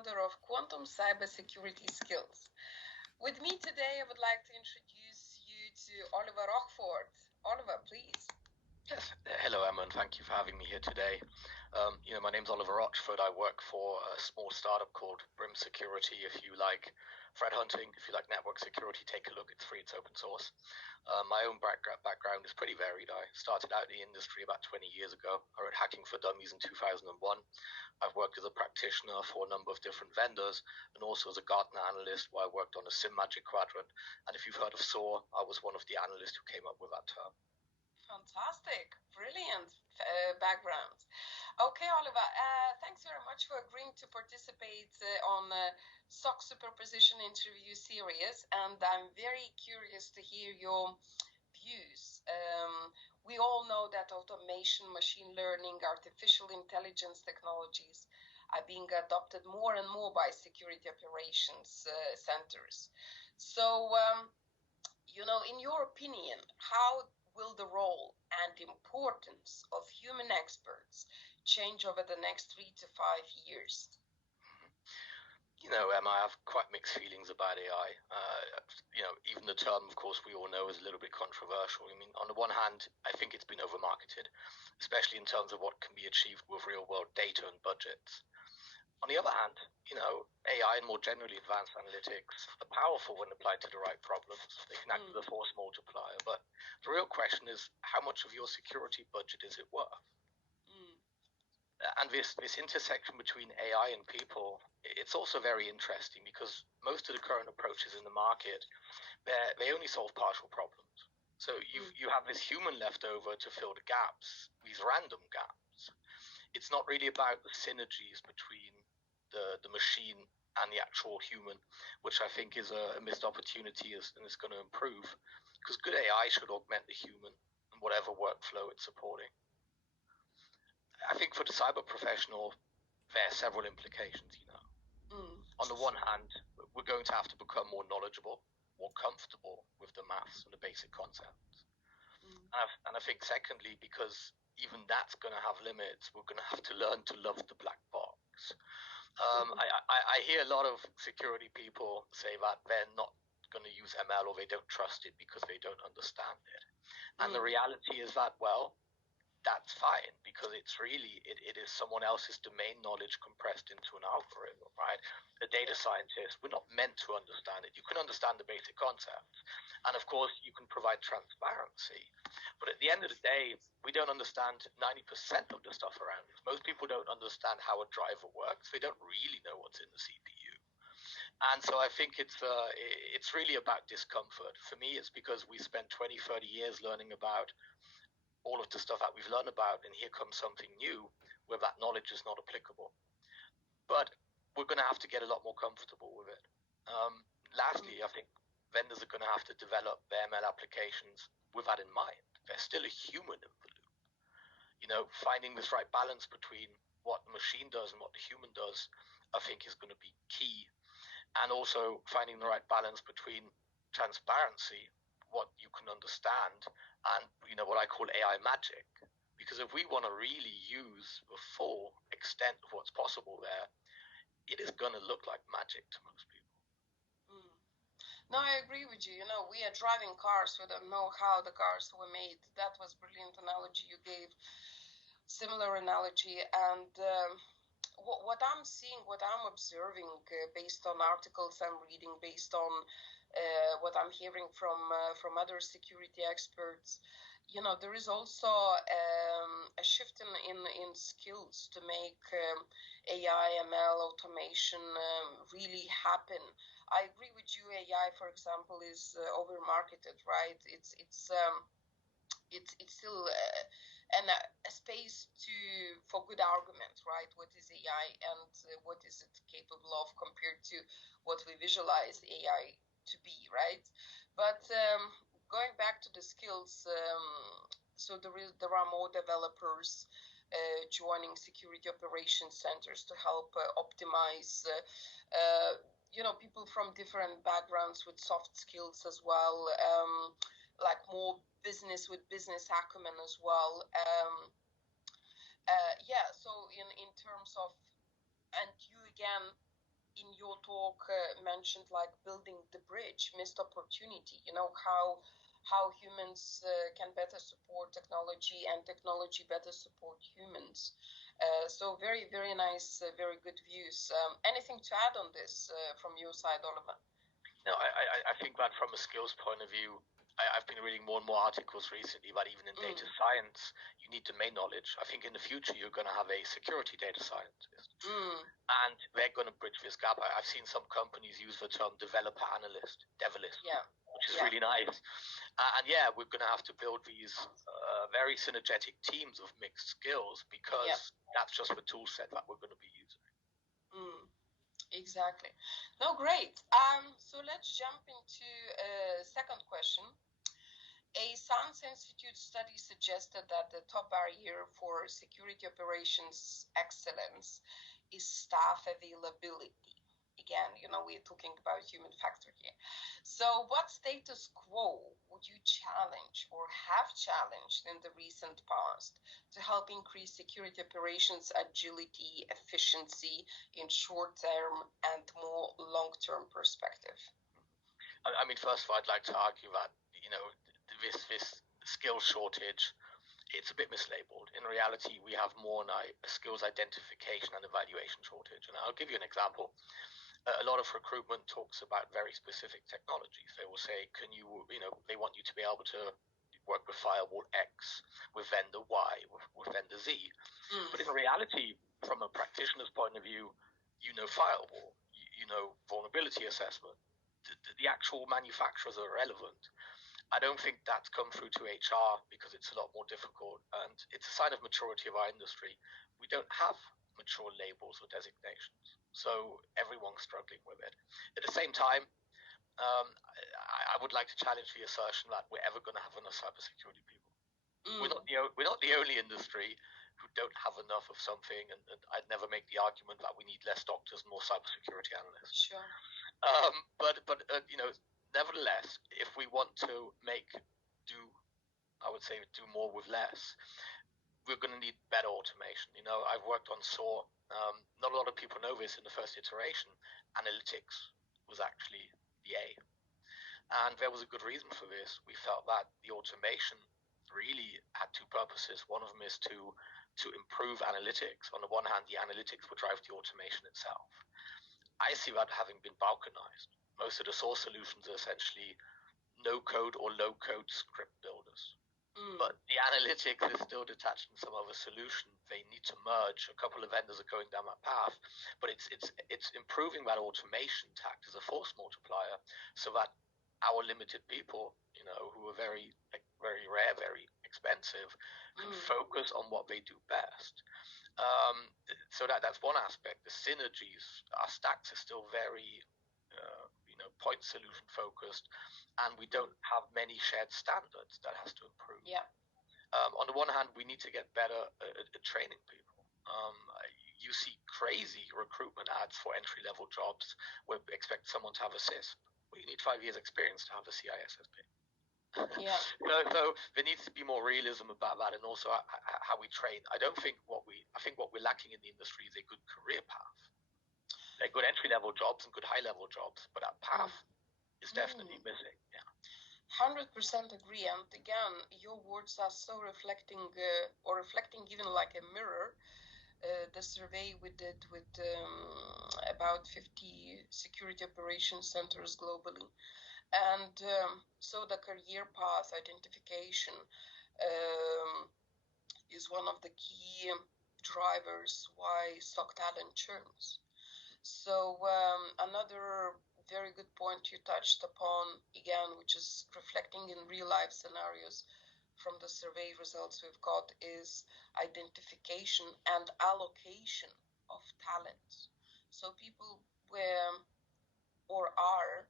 founder of Quantum Cybersecurity Skills. With me today, I would like to introduce you to Oliver Rochford. Oliver, please. Yes, hello Emma, and thank you for having me here today. My name's Oliver Rochford. I work for a small startup called Brim Security. If you like threat hunting, if you like network security, take a look. It's free, it's open source. My own background is pretty varied. I started out in the industry about 20 years ago. I wrote Hacking for Dummies in 2001. I've worked as a practitioner for a number of different vendors and also as a Gartner analyst where I worked on a SIM Magic Quadrant. And if you've heard of SOAR, I was one of the analysts who came up with that term. Fantastic, brilliant background. Okay, Oliver, thanks very much for agreeing to participate on SOC Superposition interview series, and I'm very curious to hear your views. We all know that automation, machine learning, artificial intelligence technologies are being adopted more and more by security operations centers. So, in your opinion, how will the role and importance of human experts change over the next 3 to 5 years? Emma, I have quite mixed feelings about AI. Even the term, of course, we all know is a little bit controversial. I mean, on the one hand, I think it's been overmarketed, especially in terms of what can be achieved with real-world data and budgets. On the other hand, AI and more generally advanced analytics are powerful when applied to the right problems. They can act as a force multiplier. But the real question is, how much of your security budget is it worth? And this intersection between AI and people, it's also very interesting because most of the current approaches in the market, they only solve partial problems. So you have this human left over to fill the gaps, these random gaps. It's not really about the synergies between the machine and the actual human, which I think is a missed opportunity and is going to improve, because good AI should augment the human in whatever workflow it's supporting. I think for the cyber professional, there are several implications. On the one hand, we're going to have to become more knowledgeable, more comfortable with the maths and the basic concepts. And I think secondly, because even that's going to have limits, we're going to have to learn to love the black box. I hear a lot of security people say that they're not going to use ML or they don't trust it because they don't understand it. And the reality is that, well, that's fine, because it is someone else's domain knowledge compressed into an algorithm, right? The data scientist, we're not meant to understand it. You can understand the basic concepts. And of course, you can provide transparency. But at the end of the day, we don't understand 90% of the stuff around us. Most people don't understand how a driver works. They don't really know what's in the CPU. And so I think it's really about discomfort. For me, it's because we spent 20, 30 years learning about all of the stuff that we've learned about, and here comes something new where that knowledge is not applicable. But we're going to have to get a lot more comfortable with it. Lastly, I think vendors are going to have to develop their ML applications with that in mind. There's still a human in the loop. Finding this right balance between what the machine does and what the human does, I think is going to be key. And also finding the right balance between transparency, what you can understand, and what I call AI magic. Because if we want to really use the full extent of what's possible there, it is going to look like magic to most people. No, I agree with you. We are driving cars, we don't know how the cars were made. That was a brilliant analogy you gave. Similar analogy. And what I'm seeing, what I'm observing, based on articles I'm reading, based on what I'm hearing from other security experts, there is also a shift in skills to make AI, ML, automation really happen. I agree with you. AI, for example, is overmarketed, right? It's still a space for good argument, right? What is AI and what is it capable of compared to what we visualize AI to be, right? But going back to the skills, so there are more developers joining security operations centers to help optimize. People from different backgrounds with soft skills as well, like more business with business acumen as well. So in terms of, and you again in your talk mentioned like building the bridge, missed opportunity, how humans can better support technology and technology better support humans. So very, very nice, very good views. Anything to add on this from your side, Oliver? No, I think that from a skills point of view, I've been reading more and more articles recently that even in data science, you need domain knowledge. I think in the future, you're going to have a security data scientist. And they're going to bridge this gap. I've seen some companies use the term developer analyst, devilist, which is really nice. And yeah, we're going to have to build these very synergetic teams of mixed skills because that's just the tool set that we're going to be using. Exactly. No, great. So let's jump into a second question. A Science Institute study suggested that the top barrier for security operations excellence is staff availability. Again, we're talking about human factor here. So what status quo would you challenge or have challenged in the recent past to help increase security operations agility, efficiency in short-term and more long-term perspective? I mean, first of all, I'd like to argue that, this skill shortage, it's a bit mislabeled. In reality, we have more a skills identification and evaluation shortage. And I'll give you an example. A lot of recruitment talks about very specific technologies. They will say, they want you to be able to work with firewall X, with vendor Y, with vendor Z. But in reality, from a practitioner's point of view, firewall, vulnerability assessment. The actual manufacturers are irrelevant. I don't think that's come through to HR because it's a lot more difficult, and it's a sign of maturity of our industry. We don't have mature labels or designations, so everyone's struggling with it. At the same time, I would like to challenge the assertion that we're ever going to have enough cybersecurity people. We're not the only industry who don't have enough of something, and I'd never make the argument that we need less doctors and more cybersecurity analysts. Sure. But nevertheless, if we want to do more with less, we're going to need better automation. I've worked on SOAR. Not a lot of people know this. In the first iteration, analytics was actually the A. And there was a good reason for this. We felt that the automation really had two purposes. One of them is to improve analytics. On the one hand, the analytics would drive the automation itself. I see that having been balkanized. Most of the SOAR solutions are essentially no-code or low-code script builders. But the analytics is still detached in some other solution. They need to merge. A couple of vendors are going down that path. But it's improving that automation tact as a force multiplier so that our limited people, who are very, very rare, very expensive, can focus on what they do best. So that's one aspect. The synergies, our stacks are still very, point solution focused, and we don't have many shared standards. That has to improve. Yeah. On the one hand, we need to get better at training people. You see crazy recruitment ads for entry-level jobs where we expect someone to have a CISP. Well, you need 5 years experience to have a CISSP. Yeah. So there needs to be more realism about that, and also how we train. I think what we're lacking in the industry is a good career path. They're good entry-level jobs and good high-level jobs, but that path is definitely missing. Yeah. 100% agree. And again, your words are so reflecting even like a mirror. The survey we did with about 50 security operations centers globally. And so the career path identification is one of the key drivers why SOC talent churns. So another very good point you touched upon, again, which is reflecting in real-life scenarios from the survey results we've got, is identification and allocation of talent. So people are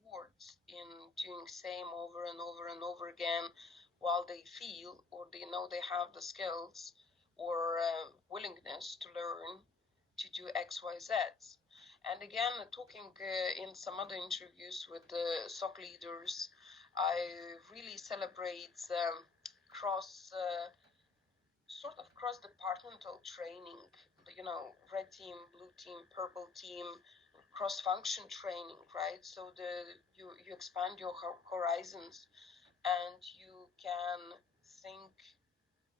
bored in doing same over and over and over again while they feel or they know they have the skills or willingness to learn to do X, Y, Z. And again, talking in some other interviews with the SOC leaders, I really celebrate cross-departmental training, red team, blue team, purple team, cross-function training, right? So you expand your horizons, and you can think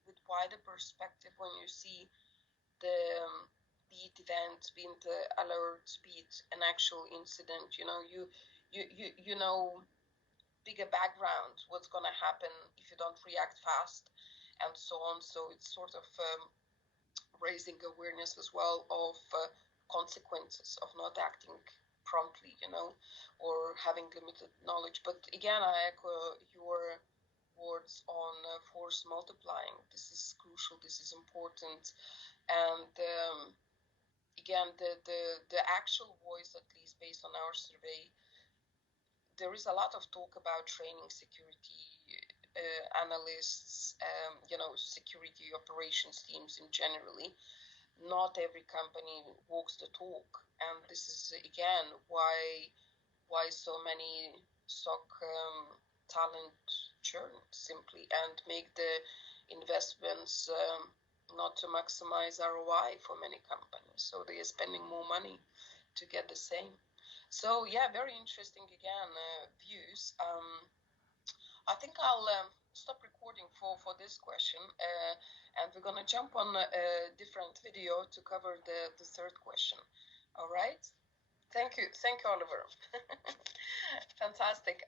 with wider perspective when you see the be it event, be it alert, be it an actual incident. You know bigger background, what's going to happen if you don't react fast, and so on. So it's sort of raising awareness as well of consequences of not acting promptly, or having limited knowledge. But again, I echo your words on force multiplying. This is crucial. This is important. And again, the actual voice, at least based on our survey, there is a lot of talk about training security analysts, security operations teams in generally. Not every company walks the talk, and this is again why so many SOC talent churn simply and make the investments not to maximize ROI for many companies. So they are spending more money to get the same. So yeah, very interesting again views. I think I'll stop recording for this question, and we're gonna jump on a different video to cover the third question. All right. Thank you, Oliver. Fantastic.